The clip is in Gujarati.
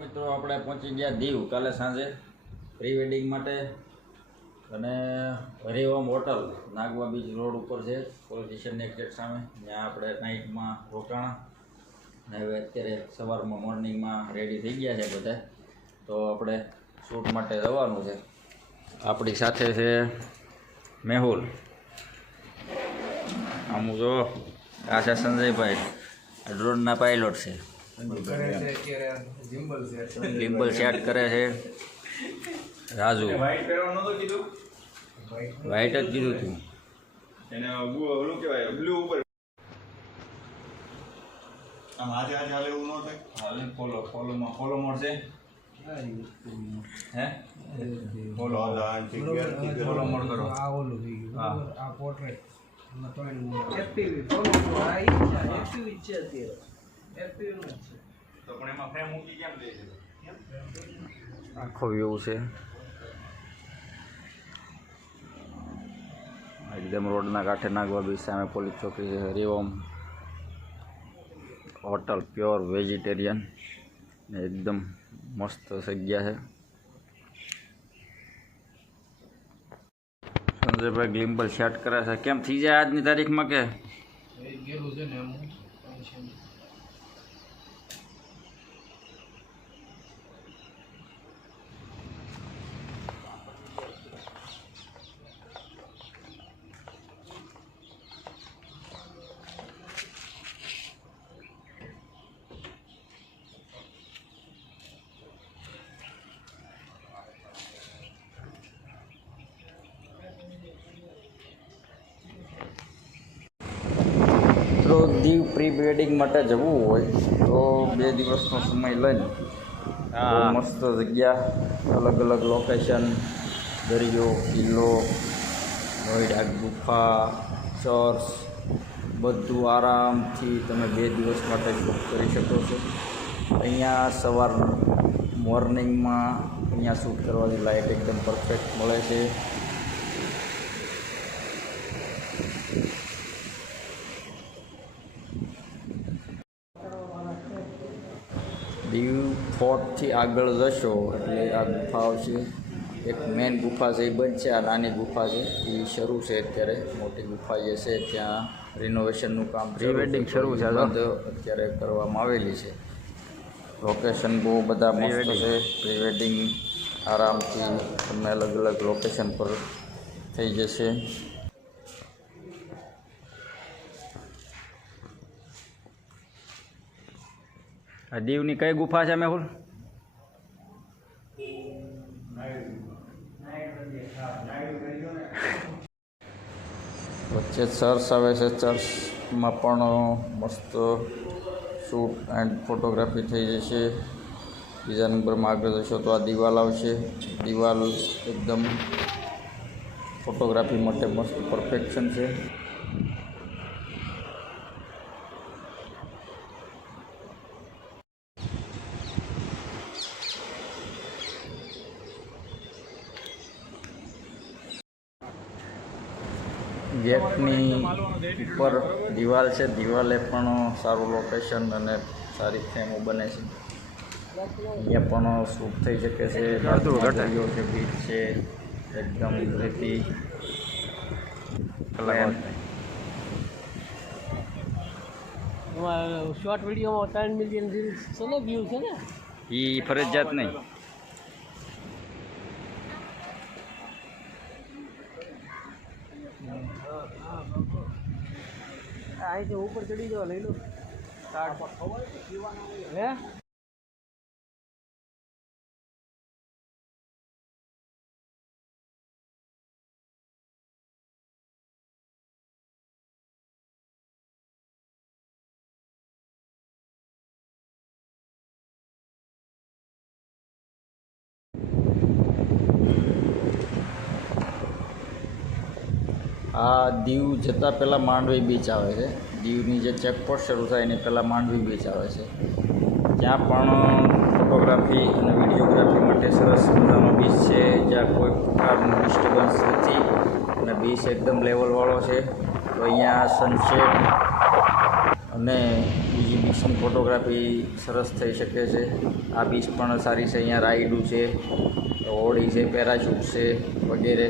મિત્રો આપણે પહોંચી ગયા દીવ કાલે સાંજે પ્રી વેડિંગ માટે અને Hariom hotel Nagoa beach road ઉપર છે, પોલીસ સ્ટેશનની એક્ઝેક્ટ સામે. ત્યાં આપણે નાઇટમાં રોકાણા અને હવે અત્યારે સવારમાં મોર્નિંગમાં રેડી થઈ ગયા છે બધા. તો આપણે શૂટ માટે જવાનું છે. આપણી સાથે છે મેહુલ, આમ જો આ છે સંજયભાઈ, ડ્રોનના પાયલોટ છે. ગિમ્બલ સેટ કરે છે રાજુ. વ્હાઈટ જ કીધું તું એને ઓલું કહેવાય બ્લુ ઉપર. આમ આજે હાલે એવું ન થાય. હાલે ફોલો મોડ છે. હે ફોલો ફોલો મોડ કરો. આ ઓલું થઈ ગયું હા. બરાબર. આ પોર્ટ્રેટ એફપીવી ફોલો આ એફપીવી છે અત્યારે એફપીવી નું છે તો પણ એમાં ફ્રેમ મૂકી કેમ દે છે? આખો વ્યૂ છે એકદમ રોડના કાંઠે નાગવા બીચ સામે પોલીસ ચોકી છે. હરિઓમ હોટલ પ્યોર વેજીટેરિયન ને એકદમ મસ્ત જગ્યા છે. સંજયભાઈ ગ્લિમ્બલ સેટ કરે છે. કેમ થઈ જાય આજની તારીખમાં કે ગયેલું છે ને અમુક જો દીવ પ્રી વેડિંગ માટે જવું હોય તો 2 દિવસનો સમય લઈને બહુ મસ્ત જગ્યા, અલગ અલગ લોકેશન, દરિયો, કિલ્લો, નોઈડા ગુફા, ચર્ચ, બધું આરામથી તમે 2 દિવસ માટે શૂટ કરી શકો છો. અહીંયા સવાર મોર્નિંગમાં અહીંયા શૂટ કરવાની લાઇટ એકદમ પરફેક્ટ મળે છે. દીવ ફોર્ટથી આગળ જશો એટલે આ ગુફા આવશે. એક મેઇન ગુફા છે એ બંધ છે, આ નાની ગુફા છે એ શરૂ છે અત્યારે. મોટી ગુફા જે છે ત્યાં રિનોવેશનનું કામ પ્રી વેડિંગ શરૂ છે, બંધ અત્યારે કરવામાં આવેલી છે. લોકેશન બહુ બધા મસ્ત છે. પ્રી વેડિંગ આરામથી તમે અલગ અલગ લોકેશન પર થઈ જશે. આ દીવની કઈ ગુફા છે મેહુલ? વચ્ચે ચર્ચ આવે છે. ચર્ચમાં પણ મસ્ત શૂટ એન્ડ ફોટોગ્રાફી થઈ જશે. બીજા નંબરમાં આગળ જશો તો આ દિવાલ આવશે. દિવાલ એકદમ ફોટોગ્રાફી માટે મસ્ત પરફેક્શન છે. ગેટની ઉપર દિવાલ છે, દિવાલે પણ સારું લોકેશન અને સારી ફ્રેમો બને છે. અહીંયા પણ શૂટ થઈ શકે છે. દરિયો છે, બીચ છે, એકદમ રેતી શોર્ટ વિડીયોમાં 3 મિલિયન રીલ્સ છે ને, વ્યૂ છે ને. એ ફરજિયાત નહીં. અહીંથી ઉપર ચડી જાવ, લઈ લો હે. આ દીવ જતાં પહેલાં માંડવી બીચ આવે છે. દીવની જે ચેકપોસ્ટ શરૂ થાય એની પહેલાં માંડવી બીચ આવે છે. ત્યાં પણ ફોટોગ્રાફી અને વિડીયોગ્રાફી માટે સરસ મજાનો બીચ છે, જ્યાં કોઈ પ્રકારનું ડિસ્ટર્બન્સ નથી અને બીચ એકદમ લેવલવાળો છે. તો અહીંયા સનસેટ અને બીજી મોશન ફોટોગ્રાફી સરસ થઈ શકે છે. આ બીચ પણ સારી છે. અહીંયા રાઈડું છે, હોડી છે, પેરાશૂટ છે વગેરે.